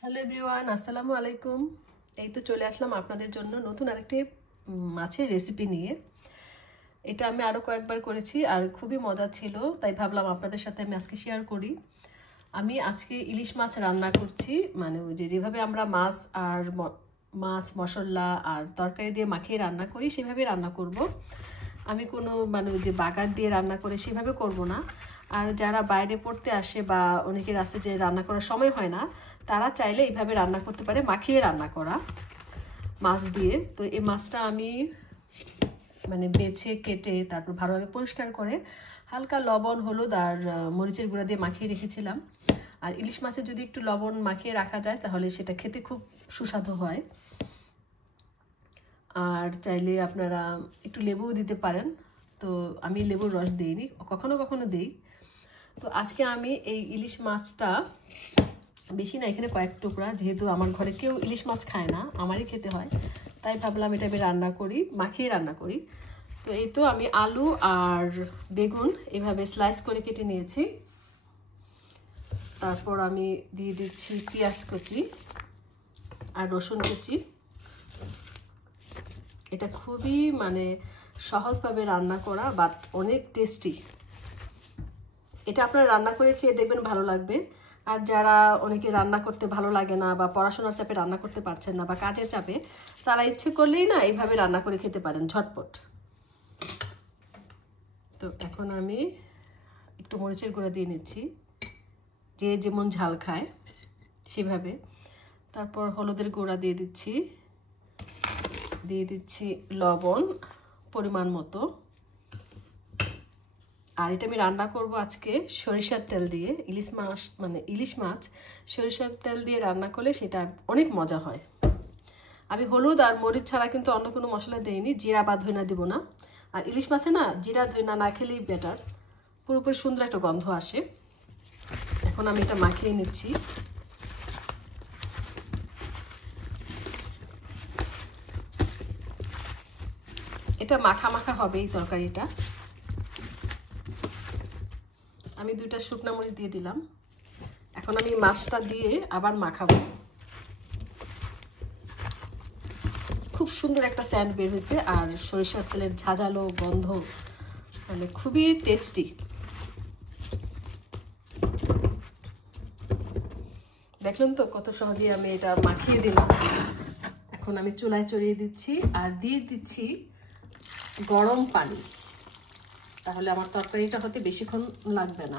Hello everyone, আসসালামু আলাইকুম। এই তো চলে আসলাম আপনাদের জন্য নতুন আরেকটি মাছের রেসিপি নিয়ে। এটা আমি আরও কয়েকবার করেছি আর খুবই মজা ছিল, তাই ভাবলাম আপনাদের সাথে আমি আজকে শেয়ার করি। আমি আজকে ইলিশ মাছ রান্না করছি, মানে ওই যেভাবে আমরা মাছ আর মাছ মশলা আর তরকারি দিয়ে মাখিয়ে রান্না করি সেভাবে রান্না করব। আমি কোনো মানে ওই যে বাগার দিয়ে রান্না করে সেভাবে করব না। আর যারা বাইরে পড়তে আসে বা অনেকের আছে যে রান্না করার সময় হয় না, তারা চাইলে এইভাবে রান্না করতে পারে, মাখিয়ে রান্না করা মাছ দিয়ে। তো এই মাছটা আমি মানে বেছে কেটে তারপর ভালোভাবে পরিষ্কার করে হালকা লবণ হলুদ আর মরিচের গুঁড়া দিয়ে মাখিয়ে রেখেছিলাম। আর ইলিশ মাছে যদি একটু লবণ মাখিয়ে রাখা যায় তাহলে সেটা খেতে খুব সুস্বাদু হয়। আর চাইলে আপনারা একটু লেবুও দিতে পারেন, তো আমি লেবুর রস দিইনি, কখনো কখনো দিই। তো আজকে আমি এই ইলিশ মাছটা বেশি না, এখানে কয়েক টুকরা, যেহেতু আমার ঘরে কেউ ইলিশ মাছ খায় না, আমারই খেতে হয়, তাই ভাবলাম এটা আমি রান্না করি, মাখিয়ে রান্না করি। তো এই তো আমি আলু আর বেগুন এভাবে স্লাইস করে কেটে নিয়েছি। তারপর আমি দিয়ে দিচ্ছি পেঁয়াজ কুচি আর রসুন কুচি। এটা খুবই মানে সহজভাবে রান্না করা বাট অনেক টেস্টি। এটা আপনারা রান্না করে খেয়ে দেখবেন, ভালো লাগবে। আর যারা অনেকে রান্না করতে ভালো লাগে না বা পড়াশোনার চাপে রান্না করতে পারছেন না বা কাজের চাপে, তারা ইচ্ছে করলেই না এইভাবে রান্না করে খেতে পারেন ঝটপট। তো এখন আমি একটু মরিচের গুঁড়া দিয়ে নিচ্ছি, যে যেমন ঝাল খায় সেভাবে। তারপর হলুদের গুঁড়া দিয়ে দিচ্ছি লবণ পরিমাণ মতো। আর এটা আমি রান্না করব আজকে সরিষার তেল দিয়ে। ইলিশ মাছ সরিষার তেল দিয়ে রান্না করলে সেটা অনেক মজা হয়। আমি হলুদ আর মরিচ ছাড়া কিন্তু অন্য কোনো মশলা দেইনি, জিরা বা ধইনা দিব না। আর ইলিশ মাছে না জিরা ধইনা না খেলেই বেটার, পুরোপুরি সুন্দর একটা গন্ধ আসে। এখন আমি এটা মাখিয়ে নিচ্ছি। এটা মাখা মাখা হবে এই তরকারিটা। আমি 2টা শুকনো মরিচ দিয়ে দিলাম। এখন আমি মাছটা দিয়ে আবার মাখাবো। খুব সুন্দর একটা স্যান্ড বের হয়েছে আর সরিষার তেলের ঝাঁঝালো গন্ধ, মানে খুবই টেস্টি। দেখলেন তো কত সহজেই আমি এটা মাখিয়ে দিলাম। এখন আমি চুলায় চড়িয়ে দিচ্ছি আর দিয়ে দিচ্ছি গরম পানি, তাহলে আমার তরকারিটা হতে বেশিক্ষণ লাগবে না।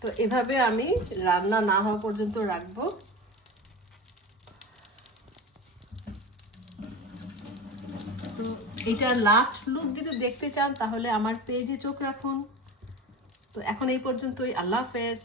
তো এভাবে আমি রান্না না হওয়া পর্যন্ত রাখবো। এটা লাস্ট লুক যদি দেখতে চান তাহলে আমার পেজে চোখ রাখুন। তো এখন এই পর্যন্তই, আল্লাহ হাফেজ।